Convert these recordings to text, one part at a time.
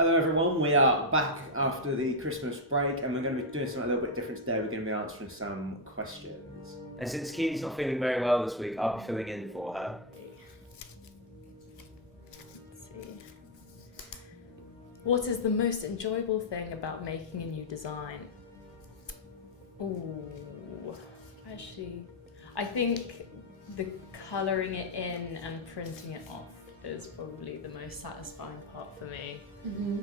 Hello everyone, we are back after the Christmas break and we're going to be doing something a little bit different today. We're going to be answering some questions. And since Keely's not feeling very well this week, I'll be filling in for her. Let's see. What is the most enjoyable thing about making a new design? Ooh, actually, I think the colouring it in and printing it off is probably the most satisfying part for me. Mm-hmm.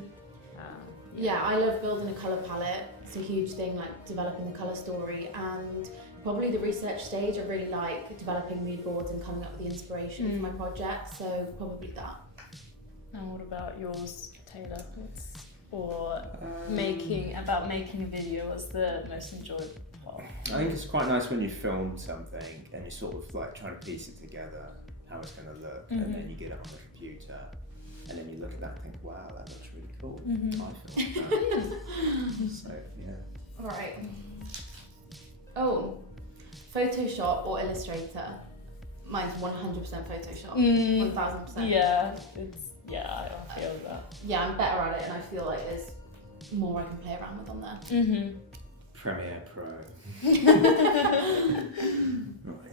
Yeah, I love building a colour palette. It's a huge thing, like developing the colour story, and probably the research stage. I really like developing mood boards and coming up with the inspiration for my project, so probably that. And what about yours, Taylor? Or making a video as the most enjoyable part? I think it's quite nice when you film something and you're sort of like trying to piece it together, how it's going to look, and then you get it on the computer, and then you look at that and think, wow, that looks really cool. I feel like that. So, yeah. Alright. Oh, Photoshop or Illustrator? Mine's 100% Photoshop. 1000%. Yeah, I feel that. Yeah, I'm better at it, and I feel like there's more I can play around with on there. Premiere Pro. Right.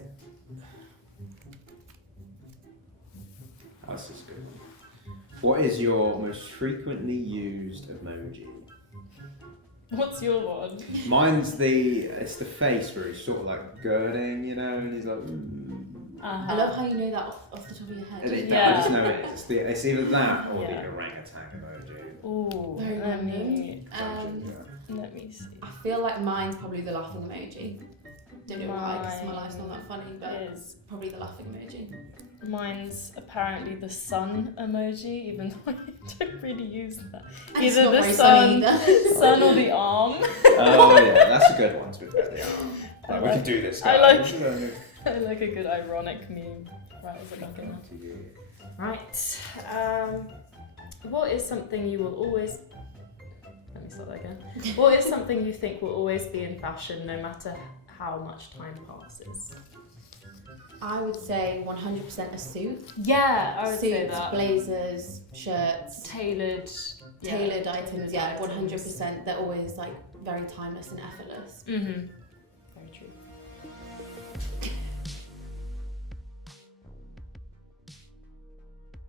This is good. What is your most frequently used emoji? What's your one? Mine's it's the face where he's sort of like girding, you know, and he's like. I love how you know that off the top of your head. I just know it is. It's either that or the orangutan emoji. Ooh, Very lovely. Let me see. I feel like mine's probably the laughing emoji. Don't know why, because my life's not that funny, but it's probably the laughing emoji. Mine's apparently the sun emoji, even though I don't really use that. And it's Either not the very sunny sun or the arm. Oh yeah, that's a good one to be fair. The arm. Like, we can do this. I Guys. I like a good ironic meme. Right, as a looking. Right. What is something you will always... Let me start that again. What is something you think will always be in fashion no matter how much time passes? I would say 100% a suit. Yeah, I would Suits, say that. Blazers, shirts. Tailored Items, yeah, 100%. They're always like very timeless and effortless. Very true.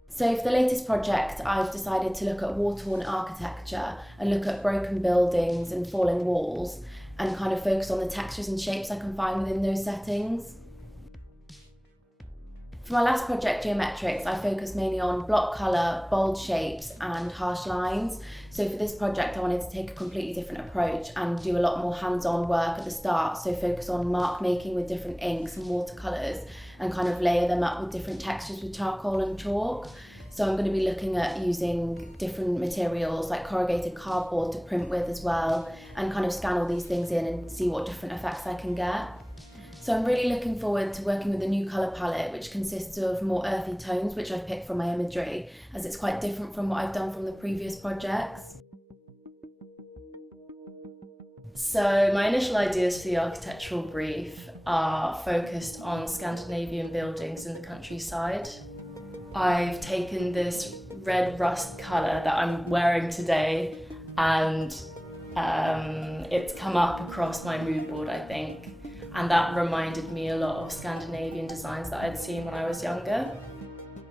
So for the latest project, I've decided to look at war-torn architecture and look at broken buildings and falling walls and kind of focus on the textures and shapes I can find within those settings. For my last project, Geometrics, I focused mainly on block colour, bold shapes and harsh lines. So for this project, I wanted to take a completely different approach and do a lot more hands-on work at the start. So focus on mark making with different inks and watercolours and kind of layer them up with different textures with charcoal and chalk. So I'm going to be looking at using different materials like corrugated cardboard to print with as well, and kind of scan all these things in and see what different effects I can get. So I'm really looking forward to working with a new colour palette which consists of more earthy tones, which I've picked from my imagery, as it's quite different from what I've done from the previous projects. So my initial ideas for the architectural brief are focused on Scandinavian buildings in the countryside. I've taken this red rust colour that I'm wearing today and it's come up across my mood board, I think. And that reminded me a lot of Scandinavian designs that I'd seen when I was younger.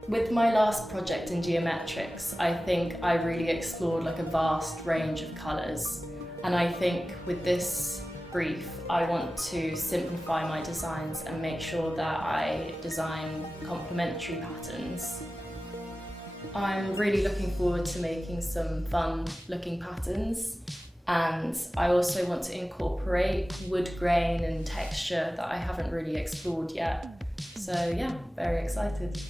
With my last project in Geometrics, I think I really explored like a vast range of colours. And I think with this brief, I want to simplify my designs and make sure that I design complementary patterns. I'm really looking forward to making some fun looking patterns, and I also want to incorporate wood grain and texture that I haven't really explored yet. So yeah, very excited.